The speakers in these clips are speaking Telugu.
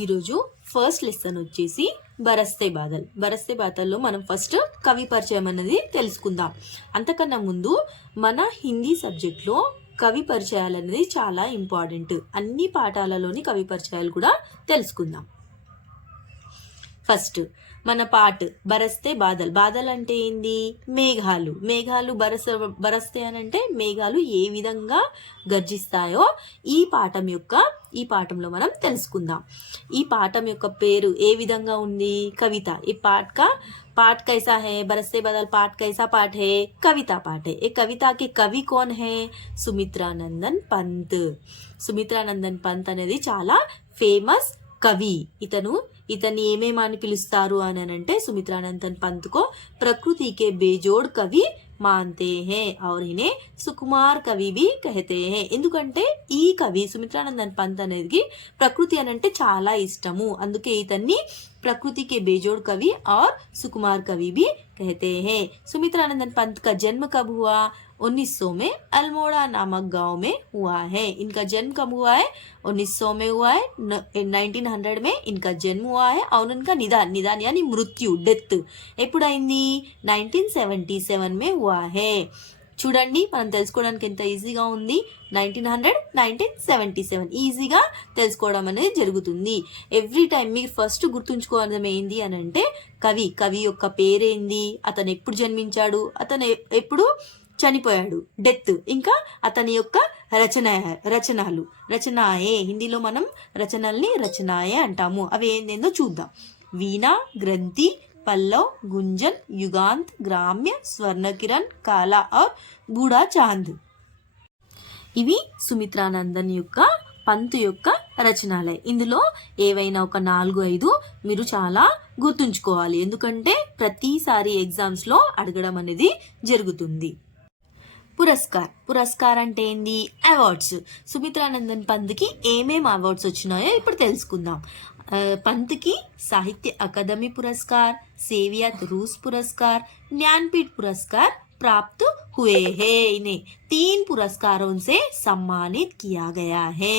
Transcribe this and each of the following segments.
ఈరోజు ఫస్ట్ లెసన్ వచ్చేసి బరస్తే బాదల్. బరస్తే బాదల్లో మనం ఫస్ట్ కవి పరిచయం అనేది తెలుసుకుందాం. అంతకన్నా ముందు మన హిందీ సబ్జెక్ట్లో కవి పరిచయాలు అనేది చాలా ఇంపార్టెంట్. అన్ని పాఠాలలోని కవి పరిచయాలు కూడా తెలుసుకుందాం. ఫస్ట్ మన పార్ట్ బరస్తే బాదల్. బాదల్ అంటే ఏంది? మేఘాలు. మేఘాలు బరస్తే అని అంటే మేఘాలు ఏ విధంగా గర్జిస్తాయో ఈ పాఠంలో మనం తెలుసుకుందాం. ఈ పాఠం యొక్క పేరు ఏ విధంగా ఉంది? కవిత. ఈ पाठ कैसा है? बरसते बादल पाठ कैसा पाठ है? कविता पाठ है. ये कविता के कवि कौन है? సుమిత్రానందన్ పంత్. సుమిత్రానందన్ పంత్ అనేది చాలా ఫేమస్ కవి. ఇతన్ని ఏమేమని పిలుస్తారు అని అంటే సుమిత్రానందన్ పంత్ को प्रकृति के बेजोड़ कवि మాన్తే హే और इन्हें సుకుమార్ కవి भी कहते हैं. ఎందుకంటే ఈ కవి సుమిత్రానందన్ పంత్ అనేది ప్రకృతి అని అంటే చాలా ఇష్టము. అందుకే ఇతన్ని प्रकृति के बेजोड़ कवि और सुकुमार कवि भी कहते हैं. सुमित्रानंदन पंत का जन्म कब हुआ? 1900 में अल्मोड़ा नामक गांव में हुआ है. इनका जन्म कब हुआ है? 1900 में हुआ है. 1900 में इनका जन्म हुआ है और उनका निदान यानी मृत्यु डेथ ఎప్పుడైంది? 1977 में हुआ है. చూడండి, మనం తెలుసుకోవడానికి ఎంత ఈజీగా ఉంది. 1977 ఈజీగా తెలుసుకోవడం అనేది జరుగుతుంది. ఎవ్రీ టైం మీరు ఫస్ట్ గుర్తుంచుకోవడం ఏంది అని అంటే కవి యొక్క పేరేంది, అతను ఎప్పుడు జన్మించాడు, అతను ఎప్పుడు చనిపోయాడు, డెత్, ఇంకా అతని యొక్క రచనాయే. హిందీలో మనం రచనల్ని రచనాయే అంటాము. అవి ఏందేందో చూద్దాం. వీణా, గ్రంథి, पल्लव, गुंजन, युगांत, ग्राम्य, स्वर्ण किरण, काला और बूढ़ा चांद. ఇవి సుమిత్రానందన్ యొక్క పంతు యొక్క రచనలే. ఇందులో ఏవైనా ఒక 4-5 మీరు చాలా గుర్తుంచుకోవాలి. ఎందుకంటే ప్రతిసారి ఎగ్జామ్స్లో అడగడం అనేది జరుగుతుంది. పురస్కార్ అంటే ఏంది? అవార్డ్స్. సుమిత్రానందన్ పంత్కి ఏమేమి అవార్డ్స్ వచ్చినాయో ఇప్పుడు తెలుసుకుందాం. पंत की साहित्य अकादमी पुरस्कार, सेवियत रूस पुरस्कार, ज्ञानपीठ पुरस्कार प्राप्त हुए हैं. इन्हें 3 पुरस्कारों से सम्मानित किया गया है.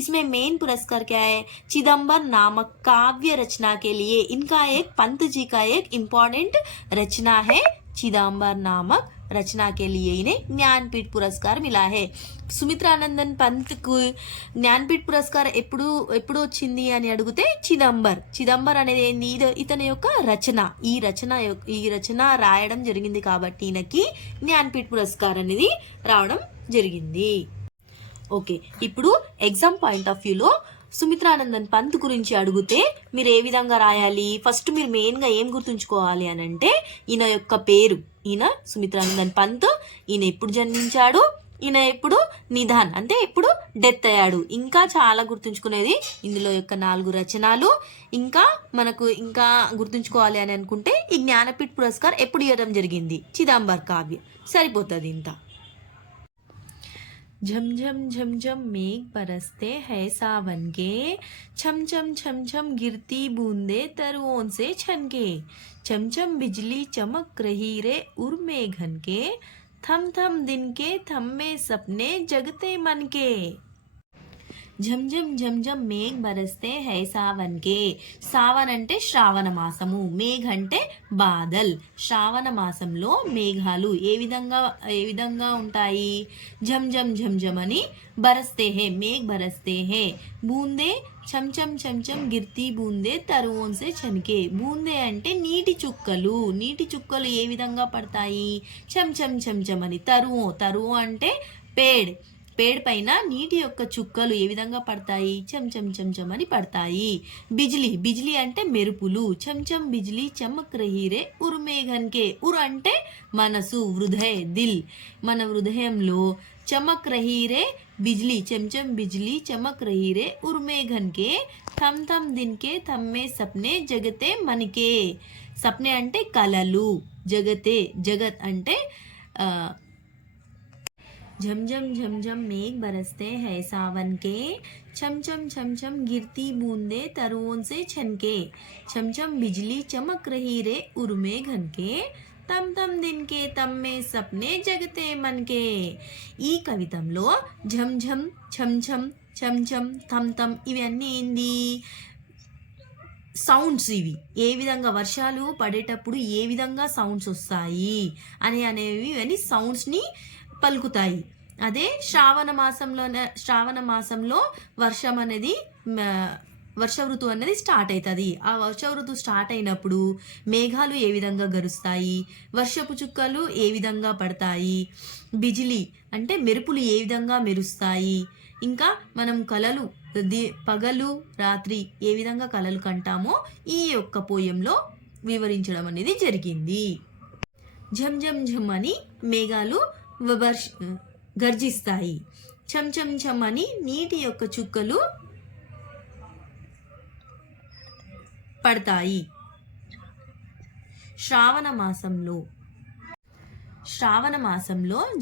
इसमें मेन पुरस्कार क्या है? चिदंबर नामक काव्य रचना के लिए इनका एक पंत जी का एक इम्पोर्टेंट रचना है. चिदंबर नामक रचना के लिए इन्हें ज्ञानपीठ पुरस्कार मिला है. సుమిత్రానందన్ పంత్కు జ్ఞానపీఠ్ పురస్కారం ఎప్పుడు వచ్చింది అని అడిగితే చిదంబర్ అనేది ఏంది? ఇతని యొక్క రచన. ఈ రచన రాయడం జరిగింది కాబట్టి ఈయనకి జ్ఞానపీఠ్ పురస్కారం అనేది రావడం జరిగింది. ఓకే, ఇప్పుడు ఎగ్జామ్ పాయింట్ ఆఫ్ వ్యూలో సుమిత్రానందన్ పంత్ గురించి అడిగితే మీరు ఏ విధంగా రాయాలి? ఫస్ట్ మీరు మెయిన్గా ఏం గుర్తుంచుకోవాలి అని అంటే ఈయన యొక్క పేరు. ఈయన సుమిత్రానందన్ పంత్. ఈయన ఎప్పుడు జన్మించాడు, ఈయన ఎప్పుడు నిధాన్ అంటే ఎప్పుడు డెత్ అయ్యాడు. ఇంకా చాలా గుర్తుంచుకునేది ఇందులో యొక్క 4 రచనలు. ఇంకా గుర్తుంచుకోవాలి అని అనుకుంటే ఈ జ్ఞానపీఠ్ పురస్కార్ ఎప్పుడు ఇవ్వడం జరిగింది? చిదంబర్ కావ్య సరిపోతుంది. ఇంత झम झम झम झम मेघ बरसते है सावन के, छम छम छम छम गिरती बूंदे तरुओं से छनके, चम चम बिजली चमक रही रे उर मेघन के, थम थम दिन के थम्मे सपने जगते मन के. झम మేఘ బరస్తే హై సావన్ కే. సావన్ అంటే శ్రావణ మాసము, మేఘ అంటే బాదల్. శ్రావణ మాసంలో మేఘాలు ఏ విధంగా ఉంటాయి? झम అని బరస్తే హే, మేఘ బరస్తే హే. బూందే చమ్ చమ్ గిర్తి బూందే తరువోన్ సే చన్కే. బూందే అంటే నీటి చుక్కలు ఏ విధంగా పడతాయి? చమ్ అని. తరువో అంటే పేడ్ పైన నీటి యొక్క చుక్కలు ఏ విధంగా పడతాయి? చమ్ అని పడతాయి. బిజ్లీ అంటే మెరుపులు. చమ్ బిజ్లీ చమక్ రహీరే ఉర్మేఘన్కే. ఉర్ అంటే మనసు, దిల్. మన హృదయంలో చమక్ రహీరే బిజ్లీ, చమ్ బిజ్లీ చమక్ రహీరే ఉర్మేఘన్కే, థమ్ దిన్కే థమ్మే సప్నే జగతే మనకే. సప్నే అంటే కలలు, జగత్ అంటే झम झम मेघ बरसते हैं सावन के, छम छम गिरती बूंदे तरुओं से छनके, छम बिजली चमक रही रे उर्मे घन के, तम दिन के तम में सपने जगते मन के. ఈ కవితంలో ఝం ఝం ఛం ఛం థమ్ థమ్ ఇవన్నీ ఏంది? సౌండ్స్ ఇవి ఏ విధంగా వర్షాలు పడేటప్పుడు ఏ విధంగా సౌండ్స్ వస్తాయి అనేవి అని సౌండ్స్ని పలుకుతాయి. అదే శ్రావణ మాసంలో వర్షం అనేది వర్ష ఋతువు అనేది స్టార్ట్ అవుతుంది. ఆ వర్ష ఋతువు స్టార్ట్ అయినప్పుడు మేఘాలు ఏ విధంగా గరుస్తాయి, వర్షపు చుక్కలు ఏ విధంగా పడతాయి, బిజిలి అంటే మెరుపులు ఏ విధంగా మెరుస్తాయి, ఇంకా మనం కలలు పగలు రాత్రి ఏ విధంగా కలలు కంటామో ఈ యొక్క పోయంలో వివరించడం అనేది జరిగింది. ఝమ్ ఝమ్ ఝమ్ అని మేఘాలు గర్జిస్తాయి. ఛమ్ ఛమ్ ఛమ్ అని నీటి యొక్క చుక్కలు పడతాయి. శ్రావణ మాసంలో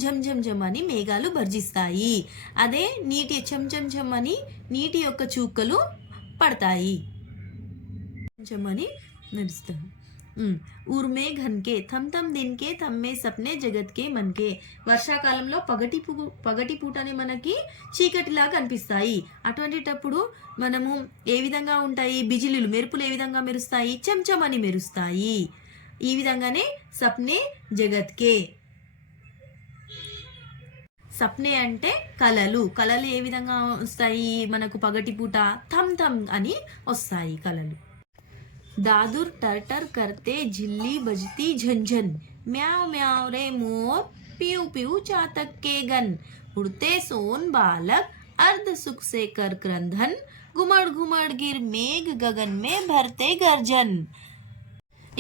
ఝమ్ ఝమ్ ఝమ్ అని మేఘాలు గర్జిస్తాయి. అదే ఛమ్ ఛమ్ ఛమ్ అని నీటి యొక్క చుక్కలు పడతాయి. అని నడుస్తాయి. ఊర్మే ఘన్కే థమ్ థమ్ దిన్కే థమ్మే సప్నే జగత్కే మన్కే. వర్షాకాలంలో పగటి పూటని మనకి చీకటిలా కనిపిస్తాయి. అటువంటిటప్పుడు మనము ఏ విధంగా ఉంటాయి, బిజిలీలు మెరుపులు ఏ విధంగా మెరుస్తాయి, చెంచమని మెరుస్తాయి. ఈ విధంగానే సప్నే జగత్కే. సప్నే అంటే కలలు ఏ విధంగా వస్తాయి మనకు పగటి పూట, థమ్ థమ్ అని వస్తాయి కలలు. दादुर टर टर करते झिल्ली बजती झंझन, म्याव म्याव रे मोर पीऊ पीऊ चातक के गन, उड़ते सोन बालक अर्ध सुख से कर क्रंधन, गुमड़ गुमड़ गिर मेघ गगन में भरते गर्जन.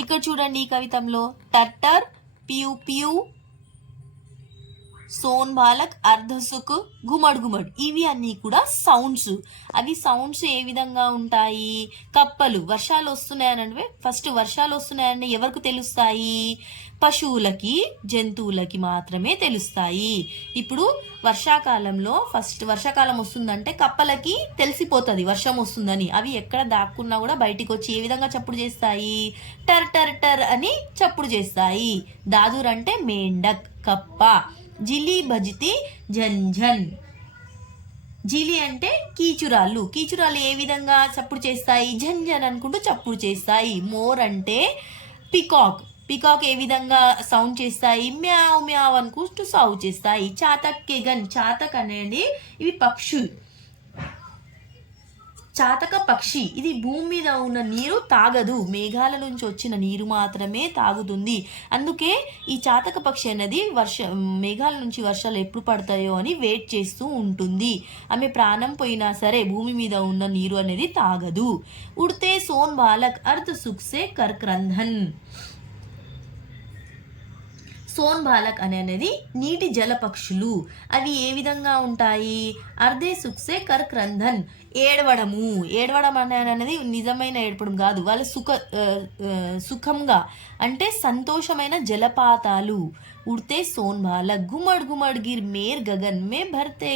ఇక్కడ చూడండి ఈ కవితంలో టర్టర్, పియు పియు, సోన్ బాలక్, అర్ధసుక్, గుమడ్ గుమడ్ ఇవి అన్నీ కూడా సౌండ్స్. అవి సౌండ్స్ ఏ విధంగా ఉంటాయి, కప్పలు వర్షాలు వస్తున్నాయనంటే ఫస్ట్ వర్షాలు వస్తున్నాయని ఎవరికి తెలుస్తాయి, పశువులకి జంతువులకి మాత్రమే తెలుస్తాయి. ఇప్పుడు వర్షాకాలంలో వర్షాకాలం వస్తుందంటే కప్పలకి తెలిసిపోతుంది వర్షం వస్తుందని. అవి ఎక్కడ దాక్కున్నా కూడా బయటికి వచ్చి ఏ విధంగా చప్పుడు చేస్తాయి, టర్ టర్ టర్ అని చప్పుడు చేస్తాయి. దాదుర్ అంటే మేండక్ కప్ప, జిలి బజితి జంఝన్. జిలి అంటే కీచురాళ్ళు ఏ విధంగా చప్పుడు చేస్తాయి, ఝంఝన్ అనుకుంటూ చప్పుడు చేస్తాయి. మోర్ అంటే పికాక్ ఏ విధంగా సౌండ్ చేస్తాయి, మ్యావ్ మ్యావ్ అనుకుంటూ సౌండ్ చేస్తాయి. చాతక్ కెగన్, చాతక్ అనేది ఇవి చాతక పక్షి. ఇది భూమి మీద ఉన్న నీరు తాగదు, మేఘాల నుంచి వచ్చిన నీరు మాత్రమే తాగుతుంది. అందుకే ఈ చాతక పక్షి అనేది మేఘాల నుంచి వర్షాలు ఎప్పుడు పడతాయో అని వెయిట్ చేస్తూ ఉంటుంది. ఆమె ప్రాణం పోయినా సరే భూమి మీద ఉన్న నీరు అనేది తాగదు. ఉడితే సోన్ బాలక్ అర్ధ సుఖ్సే కర్క్రంధన్. సోన్ బాలక్ అనేది నీటి జల పక్షులు. అవి ఏ విధంగా ఉంటాయి, అర్ధే సుఖ్సే కర్క్రంధన్, ఏడవడం అనేది నిజమైన ఏడపడం కాదు, వాళ్ళు సుఖంగా అంటే సంతోషమైన జలపాతాలు. ఉడితే సోన్ బాలక్, గుమడ్ గుమడ్ గిర్ మేర్ గగన్ మే భర్తే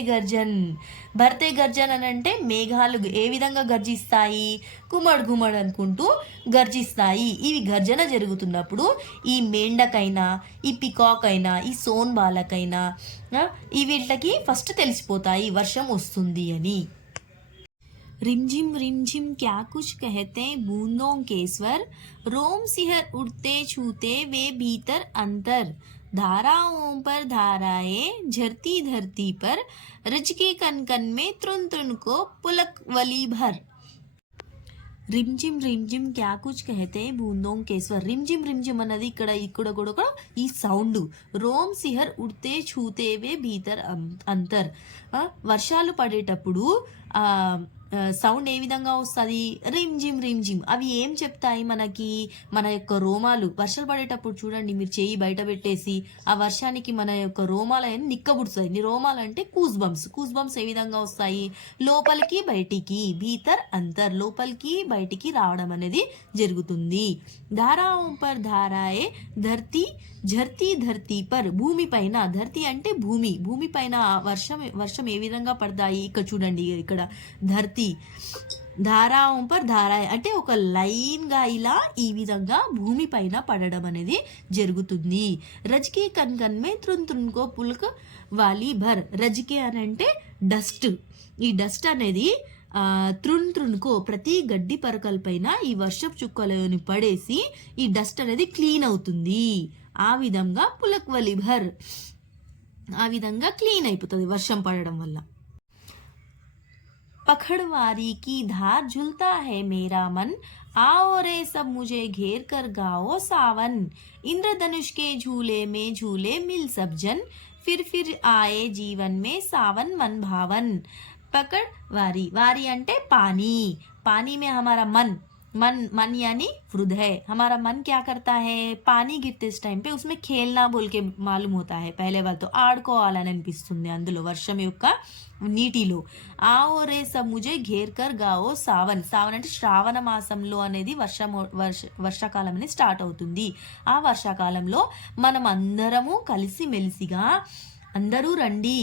గర్జన్ అని అంటే మేఘాలు ఏ విధంగా గర్జిస్తాయి, గుమడ్ గుమడ్ అనుకుంటూ గర్జిస్తాయి. ఇవి గర్జన జరుగుతున్నప్పుడు ఈ మేండకైనా, ఈ పికాక్ అయినా, ఈ సోన్ బాలక్ అయినా ఈ వీళ్ళకి ఫస్ట్ తెలిసిపోతాయి వర్షం వస్తుంది అని. रिमझिम क्या कुछ कहते बूंदों के स्वर, रोम सिहर उड़ते छूते वे भीतर अंतर, धाराओं पर धाराएं झरती धरती पर, रज के कन कन में त्रुन त्रुन को पुलक वली भर. रिमझिम क्या कुछ कहते बूंदों के स्वर. रिमझिम అన్నది ఇక్కడ కూడా ఈ సౌండ్. రోమ్ సిహర్ ఉడితే చూతేవే భీతర్ అంతర్. వర్షాలు పడేటప్పుడు సౌండ్ ఏ విధంగా వస్తుంది, రిమ్జిమ్. అవి ఏం చెప్తాయి మనకి, మన యొక్క రోమాలు వర్షాలు పడేటప్పుడు చూడండి, మీరు చేయి బయట పెట్టేసి ఆ వర్షానికి మన యొక్క రోమాలు నిక్కబుడుతాయి. రోమాలు అంటే కూస్ బంప్స్ ఏ విధంగా వస్తాయి, లోపలికి బయటికి, భీతర్ అంతర్, లోపలికి బయటికి రావడం అనేది జరుగుతుంది. ధారాओं पर धाराए ఝర్తీ ధర్తీ పర్, భూమి పైన, ధర్తీ అంటే భూమి పైన వర్షం ఏ విధంగా పడతాయి, ఇక్కడ చూడండి, ఇక్కడ ధర్తీ, ధారాओं पर धाराए అంటే ఒక లైన్ గా ఇలా ఈ విధంగా భూమి పైన పడడం అనేది జరుగుతుంది. రజ్కే కన్ కన్ మే త్రున్ త్రున్ కో పుల్క్ వాలి భర్. రజ్కే అని అంటే డస్ట్. ఈ డస్ట్ అనేది త్రున్ త్రున్కో ప్రతి గడ్డి పరకలపైన ఈ వర్షపు చుక్కలని పడేసి ఈ డస్ట్ అనేది క్లీన్ అవుతుంది. ఆ విధంగా పులక్వలి భర్, ఆ విధంగా క్లీన్ అయిపోతుంది వర్షం పడడం వల్ల. पखड़वारी की धार झुलता है मेरा मन, आओ रे सब मुझे घेर कर गाओ सावन, इंद्रधनुष के झूले में झूले मिल सब जन, फिर आए जीवन में सावन मन भावन. पकड़ वारी, वारी अंटे पानी, पानी में हमारा मन, मन मन यानी हृदय, हमारा मन क्या करता है, पानी गिरते इस टाइम पे उसमें खेलना बोल के मालूम होता है. पहले వాళ్ళు तो ఆడుకోవాలని అనిపిస్తుంది అందులో వర్షం యొక్క నీటిలో. आओ रे सब मुझे घेर कर गाओ सावन, సావన్ అంటే శ్రావణ మాసంలో అనేది వర్షాకాలం అనేది స్టార్ట్ అవుతుంది. ఆ వర్షాకాలంలో మనం అందరము కలిసి మెలిసిగా అందరూ రండి,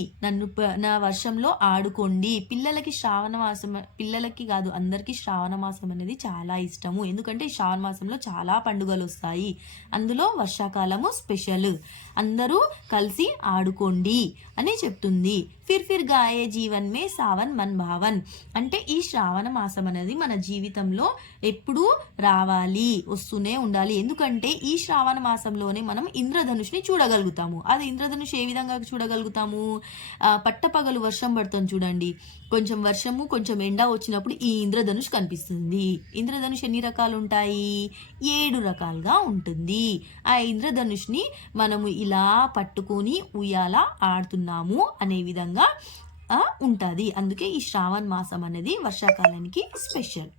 నా వర్షంలో ఆడుకోండి. పిల్లలకి శ్రావణ మాసం, పిల్లలకి కాదు అందరికీ శ్రావణ మాసం అనేది చాలా ఇష్టము. ఎందుకంటే ఈ శ్రావణ మాసంలో చాలా పండుగలు వస్తాయి, అందులో వర్షాకాలము స్పెషల్. అందరూ కలిసి ఆడుకోండి అని చెప్తుంది. ఫిర్ గాయే జీవన్ మే సావన్ మన్ భావన్ అంటే ఈ శ్రావణ మాసం అనేది మన జీవితంలో ఎప్పుడూ రావాలి, వస్తూనే ఉండాలి. ఎందుకంటే ఈ శ్రావణ మాసంలోనే మనం ఇంద్రధనుష్ని చూడగలుగుతాము. అది ఇంద్రధనుష్ ఏ విధంగా చూడగలుగుతాము, పట్టపగలు వర్షం పడుతుంది చూడండి, కొంచెం వర్షము కొంచెం ఎండ వచ్చినప్పుడు ఈ ఇంద్రధనుష్ కనిపిస్తుంది. ఇంద్రధనుష్ ఎన్ని రకాలు ఉంటాయి, 7 రకాలుగా ఉంటుంది. ఆ ఇంద్రధనుష్ని మనము ఇలా పట్టుకొని ఉయ్యాల ఆడుతున్నాము అనే విధంగా ఉంటుంది. అందుకే ఈ శ్రావణ మాసం అనేది వర్షాకాలానికి స్పెషల్.